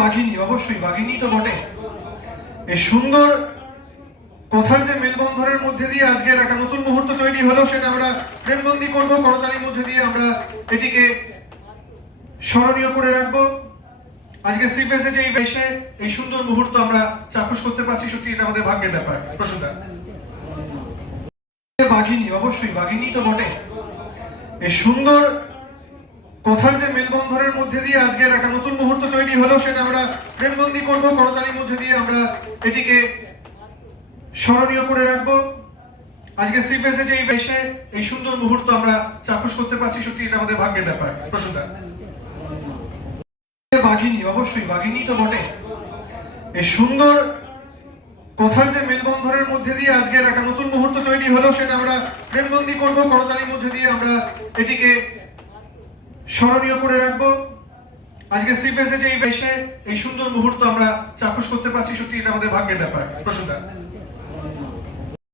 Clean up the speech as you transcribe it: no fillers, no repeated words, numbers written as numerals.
বাঘিনী, অবশ্যই বাঘিনী তো বটে। এই সুন্দর কথার যে মেলবন্ধনের মধ্যে দিয়ে আজকের একটা নতুন মুহূর্ত তৈরি হলো, সেটা আমরা প্রেমবন্দি করবো, করতালির মধ্যে দিয়ে আমরা এটিকে স্মরণীয় করে রাখবো। আজকে সিপেসে যে এই সুন্দর মুহূর্ত আমরা চাক্ষুষ করতে পারছি, সত্যি এটা আমাদের ভাগ্যের ব্যাপার। প্রসূতা বাঘিনী, অবশ্যই বাঘিনী তো বটে। এই সুন্দর কথার যে মেলবন্ধনের মধ্যে দিয়ে আজকের একটা নতুন মুহূর্ত তৈরি হলো, সেটা আমরা প্রেমবন্দি করবো, করতালির মধ্যে দিয়ে আমরা এটিকে স্মরণীয় করে রাখবো। আজকে সিপেসে যে এই সুন্দর মুহূর্ত আমরা চাক্ষুষ করতে পারছি, সত্যি এটা আমাদের ভাগ্যের ব্যাপার। প্রসূতা বাঘিনী, অবশ্যই বাঘিনী তো বটে। এই সুন্দর কথার যে মেলবন্ধনের মধ্যে দিয়ে আজকের একটা নতুন মুহূর্ত তৈরি হলো, সেটা আমরা প্রেমবন্দি করবো, করতালির মধ্যে দিয়ে আমরা এটিকে স্মরণীয় করে রাখবো। আজকে সিপেসে যে এই সুন্দর মুহূর্ত আমরা চাক্ষুষ করতে পারছি, সত্যি এটা আমাদের ভাগ্যের ব্যাপার। প্রসূতা